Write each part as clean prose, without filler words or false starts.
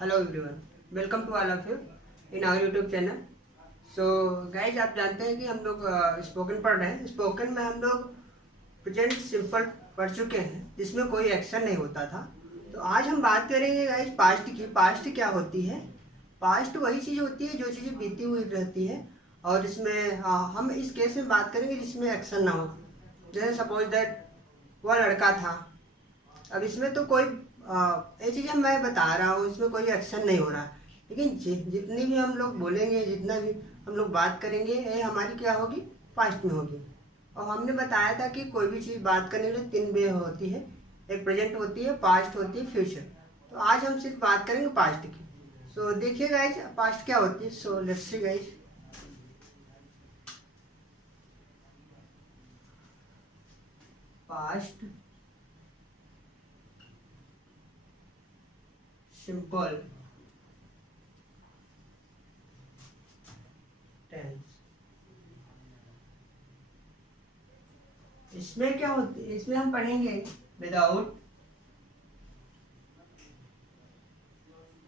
Hello everyone, welcome to all of you in our YouTube channel. So guys, आप जानते हैं कि हम लोग स्पोकन पढ़ रहे हैं। स्पोकन में हम लोग प्रेजेंट सिंपल पढ़ चुके हैं जिसमें कोई एक्शन नहीं होता था। तो आज हम बात करेंगे गाइज पास्ट की। पास्ट क्या होती है? पास्ट वही चीज़ होती है जो चीज़ें बीती हुई रहती है, और इसमें हम इस केस में बात करेंगे जिसमें एक्शन ना हो। जैसे सपोज दैट वह लड़का था। अब इसमें तो कोई ये चीज़ें मैं बता रहा हूँ, इसमें कोई एक्शन नहीं हो रहा। लेकिन जितनी भी हम लोग बोलेंगे, जितना भी हम लोग बात करेंगे, ये हमारी क्या होगी? पास्ट में होगी। और हमने बताया था कि कोई भी चीज़ बात करने के लिए तीन वे होती है। एक प्रेजेंट होती है, पास्ट होती है, फ्यूचर। तो आज हम सिर्फ बात करेंगे पास्ट की। सो देखिए गाइज, पास्ट क्या होती है। So let's see guys. Past simple tense. इसमें क्या होती है? इसमें हम पढ़ेंगे विदाउट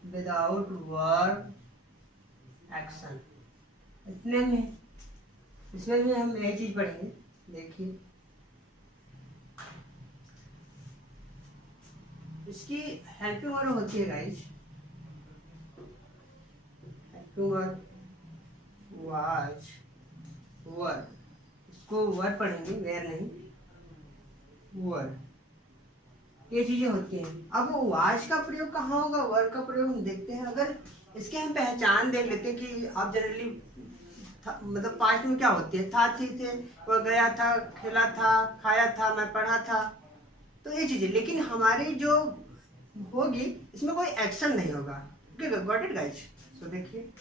विदाउट वर्ब एक्शन। इतने में इसमें भी हम यही चीज पढ़ेंगे। देखिए, इसकी हेल्पिंग वर्ब होती है गाइज। हेल्पिंग वर्ब वाज वर। इसको वर पढ़ेंगे, वेर नहीं, वर। ये चीजें होती हैं। अब वो वाज का प्रयोग कहाँ होगा, वर का प्रयोग हम देखते हैं। अगर इसके हम पहचान देख लेते हैं कि आप जनरली मतलब पास्ट में क्या होती है, था, थी, थे, वह गया था, खेला था, खाया था, मैं पढ़ा था। तो ये चीजें, लेकिन हमारी जो होगी इसमें कोई एक्शन नहीं होगा। Okay, got it guys. So देखिए,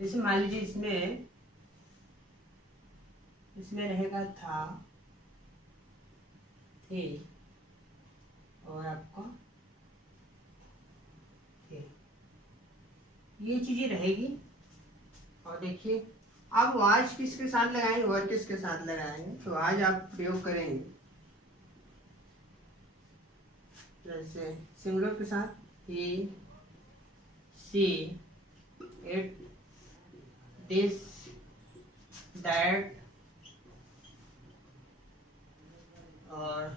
जैसे मान लीजिए इसमें इसमें रहेगा था, थे, और आपका थे, ये चीजें रहेगी। और देखिए, आप वाज किसके साथ लगाएंगे, वर किसके साथ लगाएंगे? तो आज आप प्रयोग करेंगे जैसे सिंगुलर के साथ ही, सी, इट, दिस, दैट, और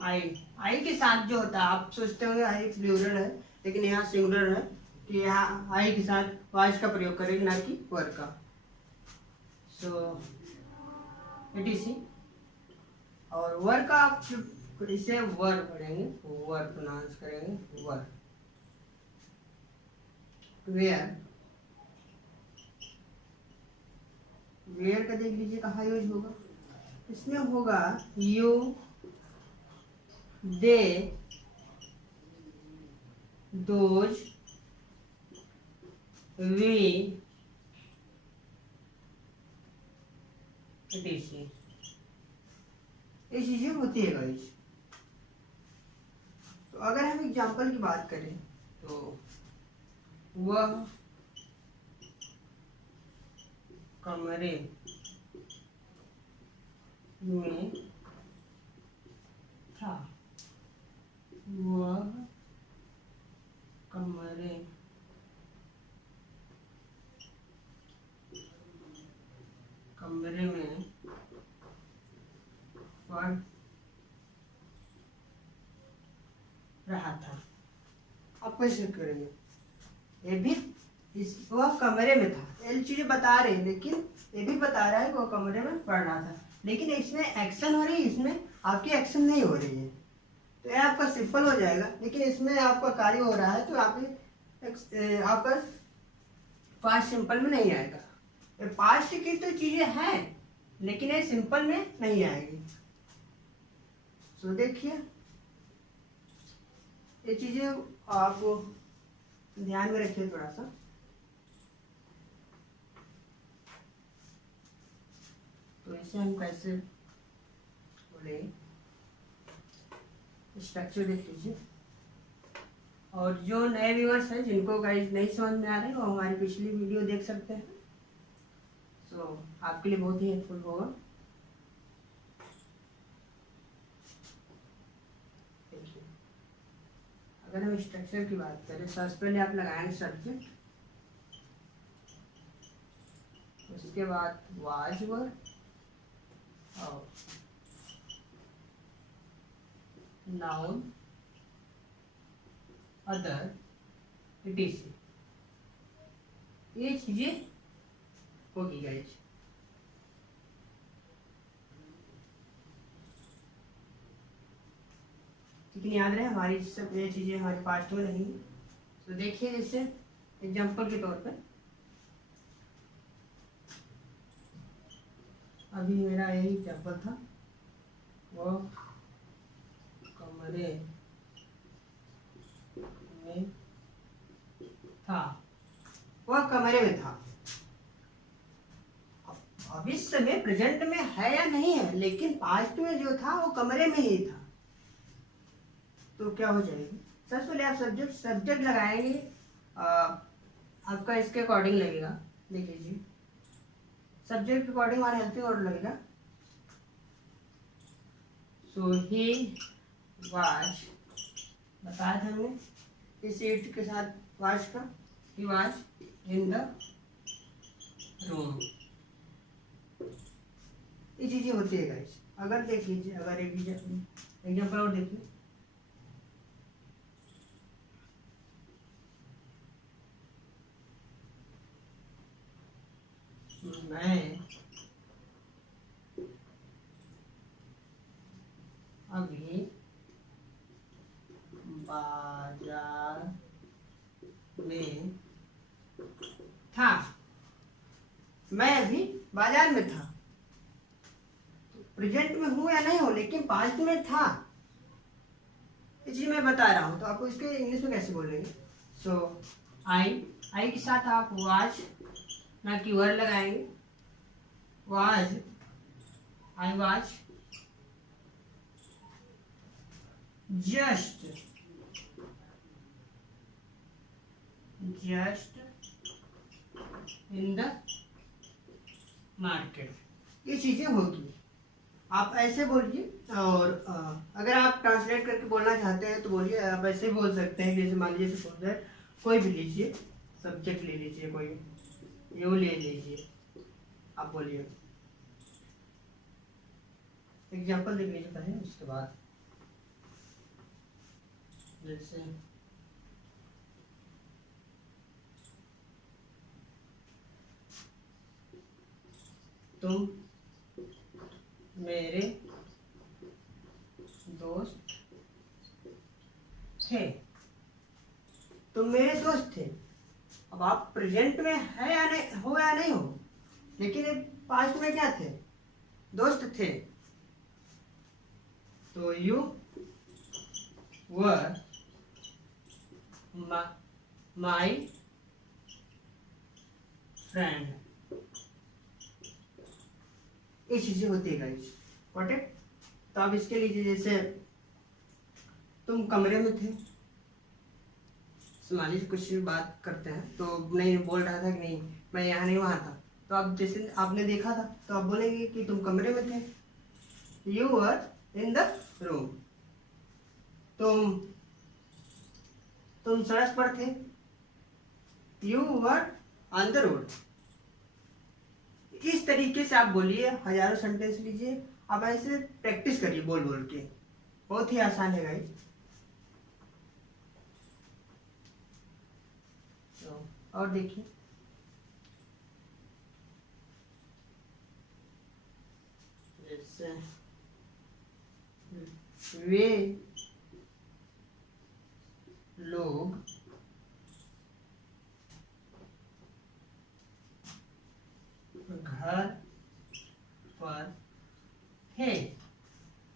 आई के साथ जो होता है, आप सोचते होंगे आई प्लूरल है, लेकिन यहाँ सिंगुलर है कि यहाँ आई के साथ वाज का प्रयोग करेंगे, ना कि वर का। So it is see. और वर का आप इसे वर पढ़ेंगे, वर प्रोनाउंस करेंगे, वर। वेयर, वेयर का देख लीजिए कहाँ यूज होगा। इसमें होगा you, they, those, we, etc। ये चीजें होती है गाइस। तो अगर हम एग्जांपल की बात करें तो वह कमरे में था, वह कमरे कमरे में पढ़ रहा था। आप कैसे करेंगे? ये भी वह कमरे में था, ये चीजें बता रहे हैं, लेकिन ये भी बता रहा है कि वह कमरे में पढ़ रहा था। लेकिन इसमें एक्शन हो रही है, इसमें आपकी एक्शन नहीं हो रही है। तो ये आपका सिंपल हो जाएगा, लेकिन इसमें आपका कार्य हो रहा है, तो आपका पास्ट सिंपल में नहीं आएगा। ये पास्ट की तो चीजें हैं, लेकिन ये सिंपल में नहीं आएगी। सो देखिए, ये चीजें आप ध्यान में रखिए थोड़ा सा। तो इसे हम कैसे बोले, स्ट्रक्चर देख लीजिए। और जो नए व्यूअर्स हैं, जिनको गाइस नहीं समझ में आ रहे हैं, वो हमारी पिछली वीडियो देख सकते हैं। सो आपके लिए बहुत ही हेल्पफुल होगा। देखिए, अगर हम स्ट्रक्चर की बात करें, सबसे पहले आप लगाएंगे सब्जेक्ट, उसके बाद वाज वर और नाउन अदर etc, ये चीजें होगी गाइस। लेकिन याद रहे हमारी सब ये चीजें हमारे पास्ट में नहीं है। तो देखिए जैसे एग्जाम्पल के तौर पर अभी मेरा यही एग्जाम्पल था, वो कमरे में था, वह कमरे में था। भविष्य में प्रेजेंट में है या नहीं है, लेकिन पास्ट में जो था वो कमरे में ही था। तो क्या हो जाएगी, सबसे पहले आप सब्जेक्ट लगाएंगे, आपका इसके अकॉर्डिंग लगेगा। देख लीजिए सब्जेक्ट के अकॉर्डिंग हमारा हेल्पिंग ऑर्डर लगेगा। सो ही वाज, बताया था हमने इस ईट के साथ वाज का, he was in the room. ये चीजें होती है गाइस। अगर देख लीजिए, अगर एक एग्जाम्पल और देखिए, मैं अभी बाजार में था, मैं अभी बाजार में था। प्रेजेंट में हूं या नहीं हो, लेकिन पास्ट में था, ये चीज मैं बता रहा हूं। तो आपको इसके इंग्लिश में कैसे बोलेंगे। सो आई के साथ आप वाज ना कि वर लगाएंगे। Was, I was just in the market. ये चीजें होगी, आप ऐसे बोलिए। और अगर आप ट्रांसलेट करके बोलना चाहते हैं तो बोलिए, आप ऐसे बोल सकते हैं। जैसे मान लीजिए सपोज कोई भी लीजिए, सब्जेक्ट ले लीजिए, कोई यू ले लीजिए, आप बोलिए। एग्जाम्पल देख लीजिए पहले, उसके बाद जैसे तुम मेरे दोस्त थे, तुम मेरे दोस्त थे। अब आप प्रेजेंट में है या नहीं हो, या नहीं हो, लेकिन पास्ट में क्या थे, दोस्त थे। तो यू वर माई फ्रेंड। ये चीजें होती है गाइस, गॉट इट। तो आप इसके लीजिए, जैसे तुम कमरे में थे, मान लीजिए कुछ बात करते हैं तो नहीं बोल रहा था कि नहीं मैं यहाँ नहीं वहाँ था, तो आप जैसे आपने देखा था तो आप बोलेंगे कि तुम कमरे में थे, you were in the room. तुम सड़क पर थे, you were on the road. इस तरीके से आप बोलिए, हजारों सेंटेंस लीजिए, आप ऐसे प्रैक्टिस करिए बोल बोल के, बहुत ही आसान है गाइस। तो और देखिए, जैसे वे लोग घर पर थे,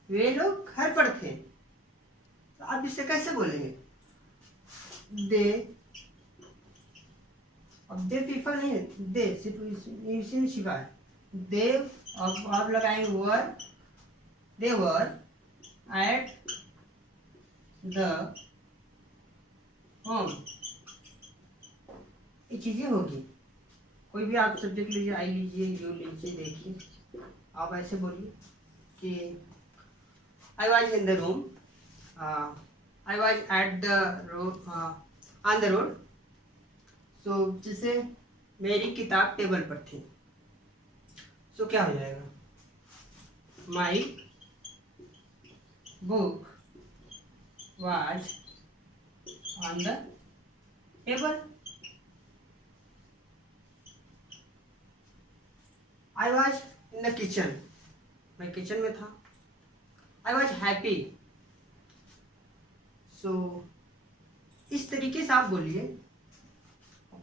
वे लोग घर पर थे। तो आप इसे कैसे बोलेंगे, दे। अब दे पीपल नहीं, दे सिर्फ शिवाय, दे। अब आप लगाएंगे वर, दे वर एट द होम। ये चीजें होगी। कोई भी आप सब्जेक्ट लीजिए, आई लीजिए, यू लीजिए, देखिए आप ऐसे बोलिए कि I was in the room I was at the road on the road. So जैसे मेरी किताब टेबल पर थी, सो क्या हो जाएगा, my book was on the table. I was in the kitchen, मैं किचन में था। I was happy. सो इस तरीके से आप बोलिए,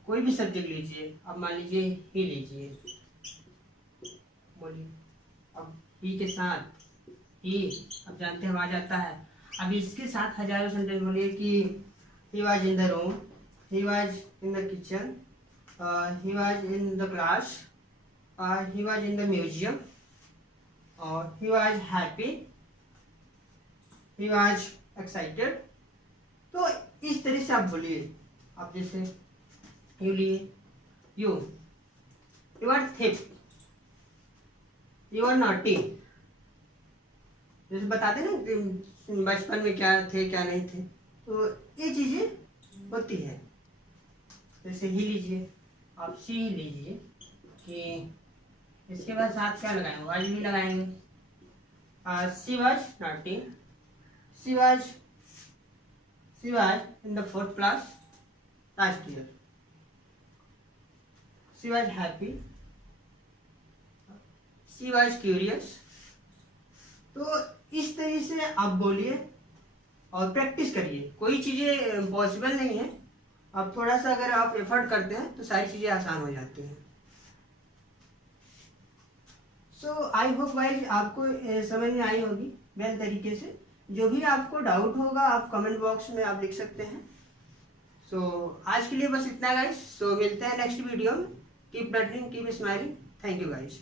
कोई भी सब्जेक्ट लीजिए, अब मान लीजिए ही लीजिए, बोलिए। अब ही के साथ ही, अब जानते हैं आ जाता है। अब इसके साथ हजारों सेंटेंस बोलिए कि he was in the room, he was in the kitchen, he was in the class, he was in the museum, और he was happy, he was excited. तो इस तरह से आप बोलिए। आप जैसे you lie, you are thief, you are naughty. जैसे बताते ना कि बचपन में क्या थे क्या नहीं थे, तो ये चीजें होती है। जैसे ही लीजिए, आप सी ही लीजिए कि इसके बाद साथ क्या लगाएंगे, वाज भी लगाएंगे। She was naughty, she was in the 4th class last year. She was happy. She was curious. तो इस तरह से आप बोलिए और प्रैक्टिस करिए। कोई चीज़ें पॉसिबल नहीं है, अब थोड़ा सा अगर आप एफर्ट करते हैं तो सारी चीज़ें आसान हो जाती हैं। सो आई होप गाइस आपको समझ में आई होगी वेल तरीके से। जो भी आपको डाउट होगा आप कमेंट बॉक्स में आप लिख सकते हैं। सो आज के लिए बस इतना गाइस। सो मिलते हैं नेक्स्ट वीडियो में। Keep learning, keep smiling. Thank you guys.